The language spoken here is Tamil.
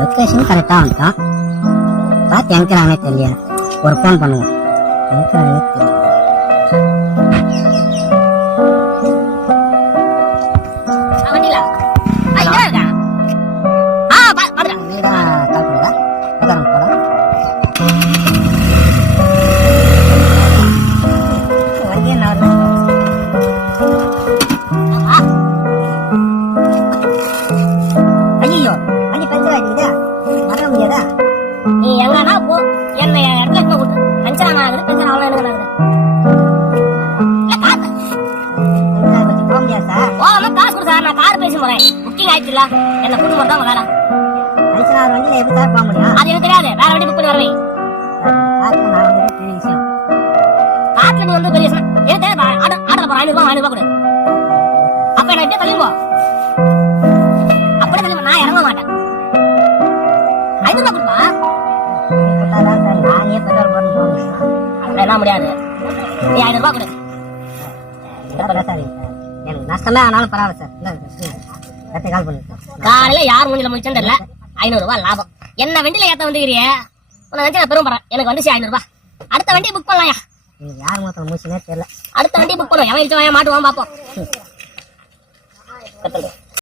லொக்கேஷன் கரெக்டா வந்துட்டான். பார்த்து எங்கிறானே தெரியல. ஒரு ஃபோன் பண்ணுவோம். என்ன குடும்பம் தான் வேற வண்டியில எப்படி சார் போக முடியும்? அது எனக்கு தெரியாது. வேற வண்டி புக் பண்ணி வரவே. காட்டுல நீ வந்து பெரிய எனக்கு தெரியாது. ஆட்டோல போற 500 ரூபாய் கொடு. அப்ப என்ன எப்படி தள்ளிப்போ? அப்படி தள்ளி நான் இறங்க மாட்டேன். 500 ரூபாய் கொடுப்பா. நானே பெட்ரோல் போட்டு போகணும். அதெல்லாம் முடியாது. நீ 500 ரூபாய் கொடு. எனக்கு நஷ்டமே ஆனாலும் பரவாயில்ல சார். கால் பண்ணு. காலையில யார் மூஞ்சில முடிச்சுன்னு தெரியல. 500 ரூபாய் லாபம். என்ன வண்டியில ஏத்த வந்துக்கிறிய? உன்னை வச்சு நான் பெரும்பறேன். எனக்கு வந்துச்சு 500 ரூபாய். அடுத்த வண்டி புக் பண்ணலாம்யா. யார் மொத்தம் மூச்சுனே தெரியல. அடுத்த வண்டி புக் பண்ணுவோம். எவன் இழுத்து வாயா மாட்டுவான் பாப்போம்.